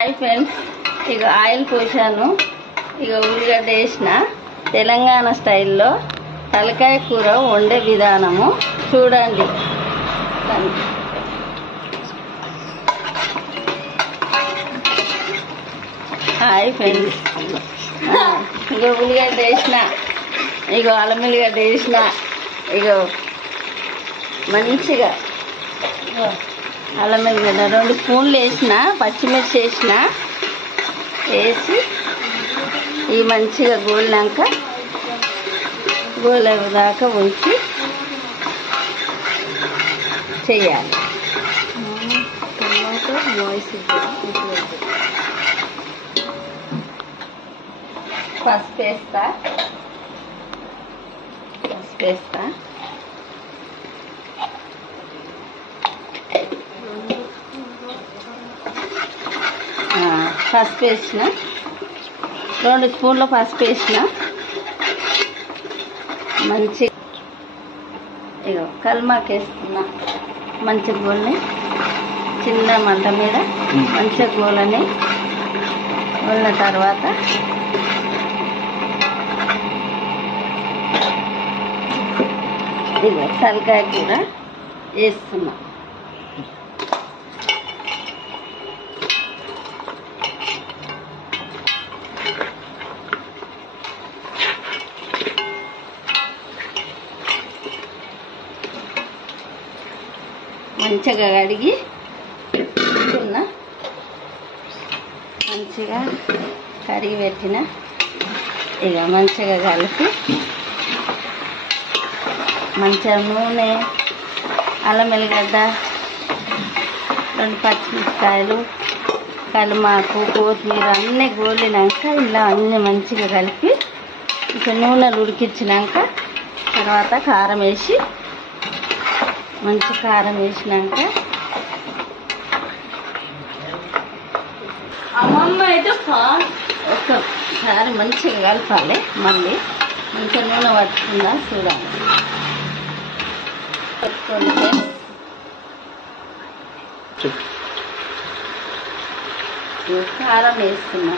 Hi friends, ఇక oil పోసాను. ఇక ఉల్లిగడ్డ వేసిన. తెలంగాణ స్టైల్లో తలకాయ కూర వండే విధానము చూడండి. హాయ్ ఫ్రెండ్స్, ఇక ఉల్లిగడ్డ వేసిన, ఇక అల్లం ఎల్లిగడ్డ వేసిన, ఇక మంచిగా అల్లం ఎల్లిగడ్డ 2 స్పూన్లు వేసిన, పచ్చిమిర్చి వేసిన, వేసి ఈ మంచిగా గోలినాక గోలేదాకా ఉంచి చేయాలి. పసుపు వేస్తా, పసుపు వేసిన, 2 స్పూన్ల పసుపు వేసిన. మంచి ఇగో కల్మాకు వేస్తున్నా. మంచి గోల్ని చిన్న మంట మీద మంచిగా గోలని గోలిన తర్వాత ఇగో తలకాయ కూర వేస్తున్నా. మంచిగా కడిగి మంచిగా కడిగి పెట్టిన. ఇక మంచిగా కలిపి మంచిగా నూనె, అల్లం ఎల్లిగడ్డ, 2 పచ్చిమిరపకాయలు, కల్మాకు, కొత్తిమీర అన్నీ గోలినాక ఇలా అన్నీ మంచిగా కలిపి ఇక నూనెలు ఉడికించినాక తర్వాత కారం వేసి మంచి కారం వేసినాక అమ్మమ్మ అయితే ఒకసారి మంచిగా కలపాలి. మళ్ళీ మంచిగా నూనె పట్టుకుందా చూడాలి. కారం వేస్తున్నా.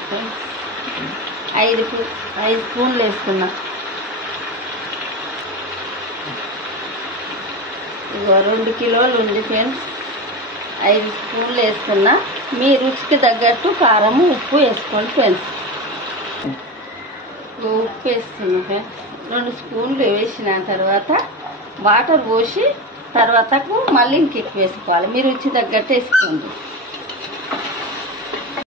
5 స్పూన్లు వేస్తున్నా. ఇగో 2 కిలోలు ఉంది ఫ్రెండ్స్. 5 స్పూన్లు వేస్తున్నా. మీ రుచికి తగ్గట్టు కారం, ఉప్పు వేసుకోండి ఫ్రెండ్స్. ఉప్పు వేస్తున్నా ఫ్రెండ్స్. 2 స్పూన్లు వేసిన తర్వాత వాటర్ పోసి తర్వాతకు మళ్ళీ ఇంకెక్కువ వేసుకోవాలి. మీ రుచి తగ్గట్టు వేసుకోండి.